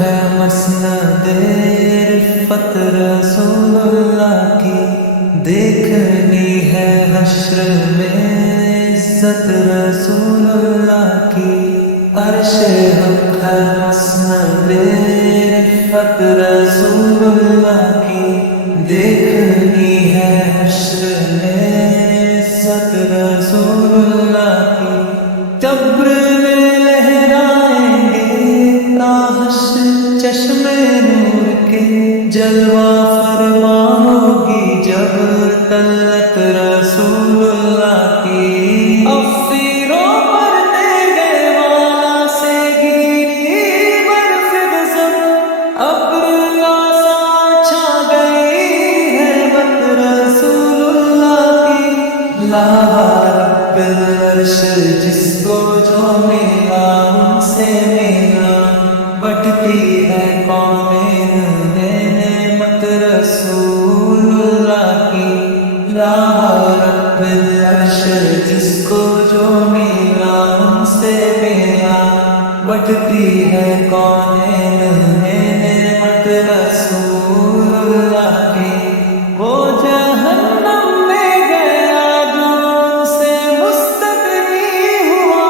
ہے مسند رفت رسول اللہ کی، دیکھنی ہے حشر میں عزت رسول اللہ کی، عرش حق ہے مسند رفت رسول اللہ کی، دیکھنی ہے حشر میں عزت رسول اللہ کی، جبر میں لہرائیں گے تاحش چشم نور کے، جلوہ فرما ہوگی جب طلعت رسول اللہ کی، افسروں پر تیرے والا سے گری برف غضب، ابر آساں چھا گئی ہے بت رسول اللہ کی، لا رب العرش جس کو جو ملا ان سے ملا، بٹتی ہے کونین نعمت رسول اللہ کی، لا رب العرش جس کو جو ملا ان سے ملا، بٹتی ہے کونین نعمت رسول اللہ کی، وہ جہنم میں گیا جو سے مستغنی ہوا،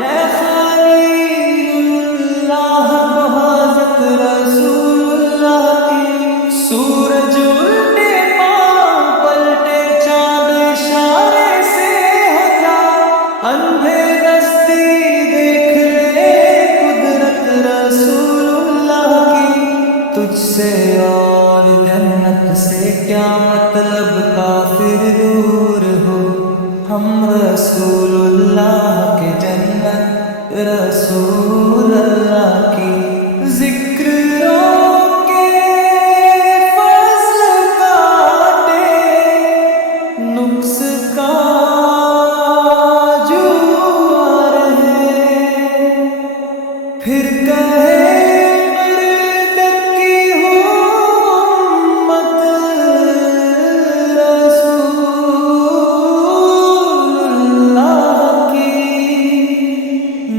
ہے خلیل اللہ کو حضرت رسول اللہ کی، سورج الٹے پاؤں پلٹے چاند اشارے سے ہٹا، اندھے دستی دیکھ لے قدرت رسول اللہ کی، تجھ سے اور جنت سے کیا مطلب کافر دور ہو، ہم رسول اللہ کے جنت رسول اللہ کی، ذکر کے فضل کاٹے نقص کا جو رہے، پھر کہے مردت کی امت رسول اللہ کی،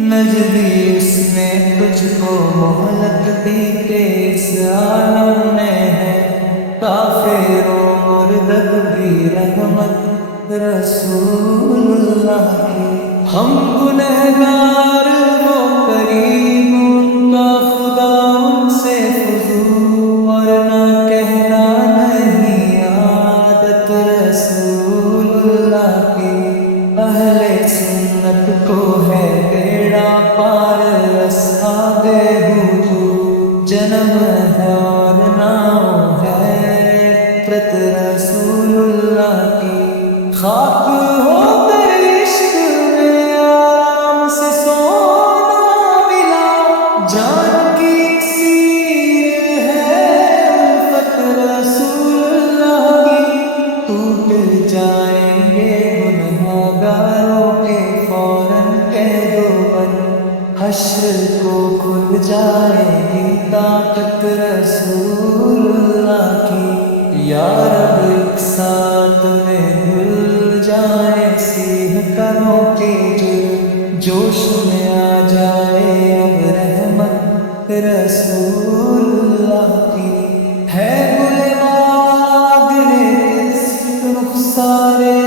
نجدی اس نے تجھ کو مہلت دی کہ اس عالم میں ہے، کافر و مردد بھی رحمت رسول اللہ کی، ہم گنہگار وہ قریب ان کا خدا ان سے فضول، اور نہ کہنا نہیں عادت رسول اللہ کی، اہل سنت کو ہے بیڑا پار اصحاب حضور، جنم ہے اور نام ہے عطرت رسول اللہ کی، خاک ہو گئی عشق میں آرام سے سونا ملا، جان کی اکسیر ہے الفت رسول اللہ کی، ٹوٹ جائیں گے گنہگاروں کے فوراً کہہ دو بند، حشر کو کھل جائے گی طاقت رسول اللہ کی، یا رب ایک ساتھ میں دھل جائے سیہ کروں کی جوش میں آ جائے اب رحمت رسول اللہ کی، ہے گل باغ رخسارے